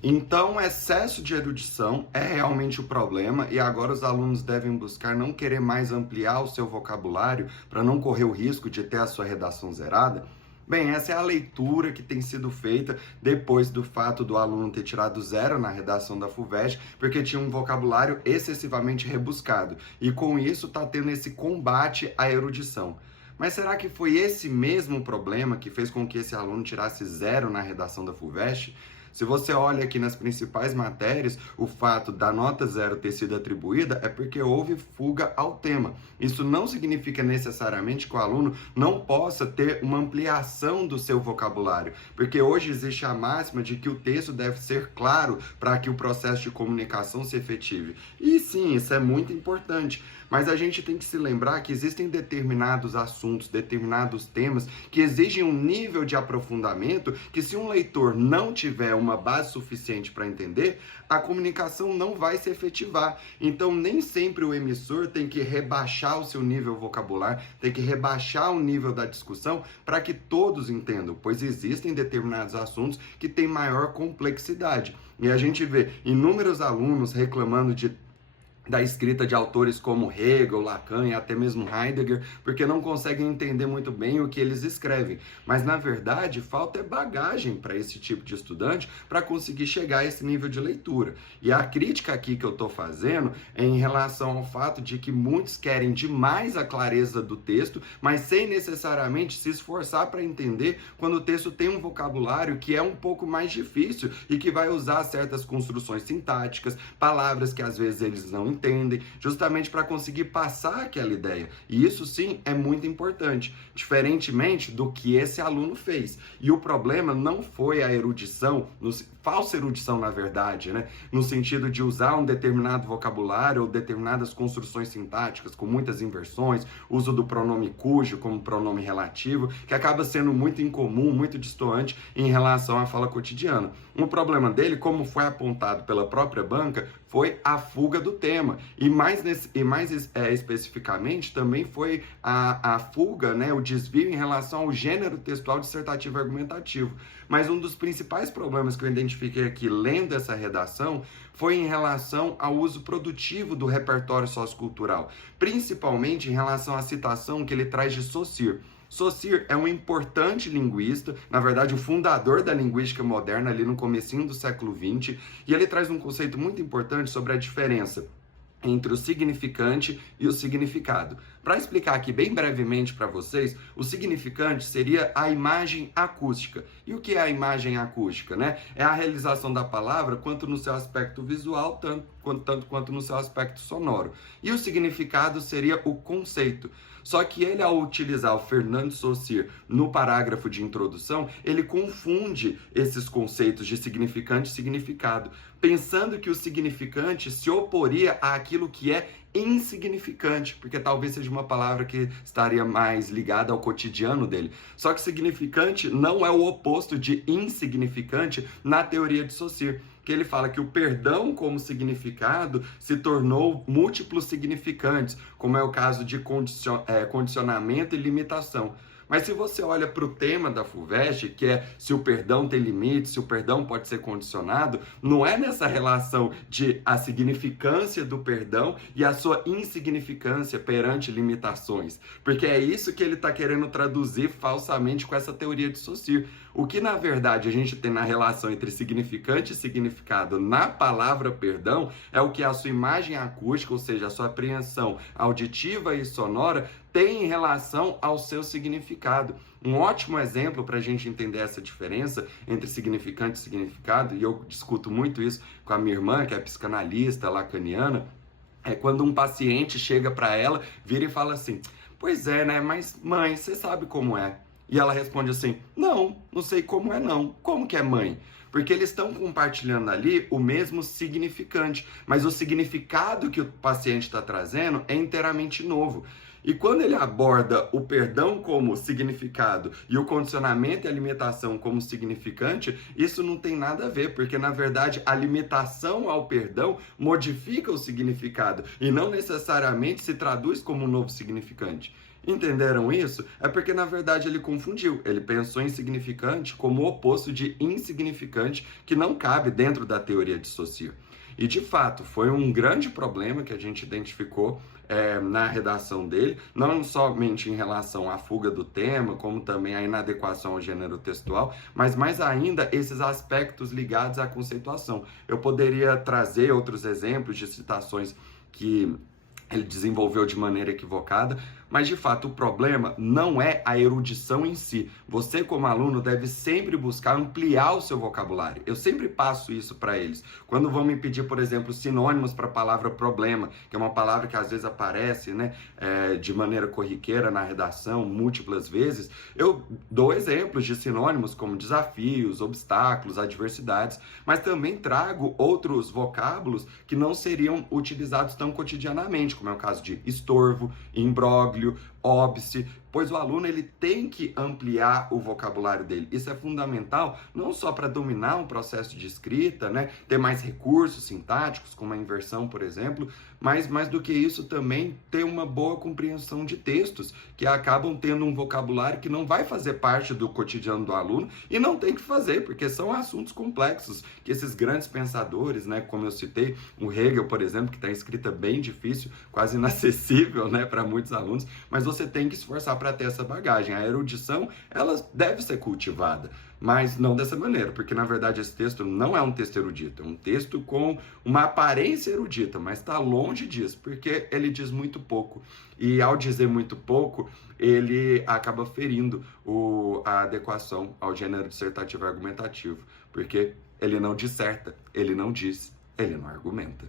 Então, o excesso de erudição é realmente o problema e agora os alunos devem buscar não querer mais ampliar o seu vocabulário para não correr o risco de ter a sua redação zerada? Bem, essa é a leitura que tem sido feita depois do fato do aluno ter tirado zero na redação da FUVEST, porque tinha um vocabulário excessivamente rebuscado. E com isso está tendo esse combate à erudição. Mas será que foi esse mesmo problema que fez com que esse aluno tirasse zero na redação da FUVEST? Se você olha aqui nas principais matérias, o fato da nota zero ter sido atribuída é porque houve fuga ao tema. Isso não significa necessariamente que o aluno não possa ter uma ampliação do seu vocabulário, porque hoje existe a máxima de que o texto deve ser claro para que o processo de comunicação se efetive. E sim, isso é muito importante, mas a gente tem que se lembrar que existem determinados assuntos, determinados temas que exigem um nível de aprofundamento que, se um leitor não tiver uma base suficiente para entender, a comunicação não vai se efetivar. Então, nem sempre o emissor tem que rebaixar o seu nível vocabular, tem que rebaixar o nível da discussão para que todos entendam, pois existem determinados assuntos que têm maior complexidade. E a gente vê inúmeros alunos reclamando da escrita de autores como Hegel, Lacan e até mesmo Heidegger, porque não conseguem entender muito bem o que eles escrevem. Mas, na verdade, falta bagagem para esse tipo de estudante para conseguir chegar a esse nível de leitura. E a crítica aqui que eu estou fazendo é em relação ao fato de que muitos querem demais a clareza do texto, mas sem necessariamente se esforçar para entender quando o texto tem um vocabulário que é um pouco mais difícil e que vai usar certas construções sintáticas, palavras que às vezes eles não entendem, justamente para conseguir passar aquela ideia. E isso sim é muito importante, diferentemente do que esse aluno fez. E o problema não foi a erudição, falsa erudição na verdade, né? No sentido de usar um determinado vocabulário ou determinadas construções sintáticas com muitas inversões, uso do pronome cujo como pronome relativo, que acaba sendo muito incomum, muito distoante em relação à fala cotidiana. O problema dele, como foi apontado pela própria banca, foi a fuga do tema. E mais especificamente, também foi a fuga, né, o desvio em relação ao gênero textual dissertativo argumentativo. Mas um dos principais problemas que eu identifiquei aqui, lendo essa redação, foi em relação ao uso produtivo do repertório sociocultural, principalmente em relação à citação que ele traz de Saussure. Saussure é um importante linguista, na verdade o fundador da linguística moderna ali no comecinho do século XX, e ele traz um conceito muito importante sobre a diferença entre o significante e o significado. Para explicar aqui bem brevemente para vocês, o significante seria a imagem acústica. E o que é a imagem acústica, né? É a realização da palavra tanto no seu aspecto visual, tanto quanto no seu aspecto sonoro. E o significado seria o conceito. Só que ele, ao utilizar o Fernando Saussure no parágrafo de introdução, ele confunde esses conceitos de significante e significado, pensando que o significante se oporia àquilo que é insignificante, porque talvez seja uma palavra que estaria mais ligada ao cotidiano dele. Só que significante não é o oposto de insignificante na teoria de Saussure, que ele fala que o perdão como significado se tornou múltiplos significantes, como é o caso de condicionamento e limitação. Mas se você olha para o tema da FUVEST, que é se o perdão tem limite, se o perdão pode ser condicionado, não é nessa relação de a significância do perdão e a sua insignificância perante limitações. Porque é isso que ele está querendo traduzir falsamente com essa teoria de Saussure. O que, na verdade, a gente tem na relação entre significante e significado na palavra perdão é o que a sua imagem acústica, ou seja, a sua apreensão auditiva e sonora, tem em relação ao seu significado. Um ótimo exemplo para a gente entender essa diferença entre significante e significado, e eu discuto muito isso com a minha irmã, que é psicanalista lacaniana, é quando um paciente chega para ela, vira e fala assim: pois é, né, mas mãe, você sabe como é? E ela responde assim: não sei como é não. Como que é mãe? Porque eles estão compartilhando ali o mesmo significante, mas o significado que o paciente está trazendo é inteiramente novo. E quando ele aborda o perdão como significado e o condicionamento e a limitação como significante, isso não tem nada a ver, porque na verdade a limitação ao perdão modifica o significado e não necessariamente se traduz como um novo significante. Entenderam isso? É porque, na verdade, ele confundiu. Ele pensou em significante como o oposto de insignificante, que não cabe dentro da teoria de Saussure. E, de fato, foi um grande problema que a gente identificou na redação dele, não somente em relação à fuga do tema, como também a inadequação ao gênero textual, mas mais ainda esses aspectos ligados à conceituação. Eu poderia trazer outros exemplos de citações que ele desenvolveu de maneira equivocada, mas de fato o problema não é a erudição em si. Você, como aluno, deve sempre buscar ampliar o seu vocabulário. Eu sempre passo isso para eles. Quando vão me pedir, por exemplo, sinônimos para a palavra problema, que é uma palavra que às vezes aparece, né, de maneira corriqueira na redação, múltiplas vezes, eu dou exemplos de sinônimos como desafios, obstáculos, adversidades, mas também trago outros vocábulos que não seriam utilizados tão cotidianamente, como é o caso de estorvo, imbróglio, óbice, pois o aluno ele tem que ampliar o vocabulário dele. Isso é fundamental não só para dominar um processo de escrita, né, ter mais recursos sintáticos, como a inversão, por exemplo, mas mais do que isso também ter uma boa compreensão de textos, que acabam tendo um vocabulário que não vai fazer parte do cotidiano do aluno e não tem que fazer, porque são assuntos complexos, que esses grandes pensadores, né, como eu citei, o Hegel, por exemplo, que está em escrita bem difícil, quase inacessível, né, para muitos alunos, mas você tem que esforçar para ter essa bagagem. A erudição, ela deve ser cultivada, mas não dessa maneira, porque na verdade esse texto não é um texto erudito, é um texto com uma aparência erudita, mas está longe disso, porque ele diz muito pouco. E ao dizer muito pouco, ele acaba ferindo a adequação ao gênero dissertativo e argumentativo, porque ele não disserta, ele não diz, ele não argumenta.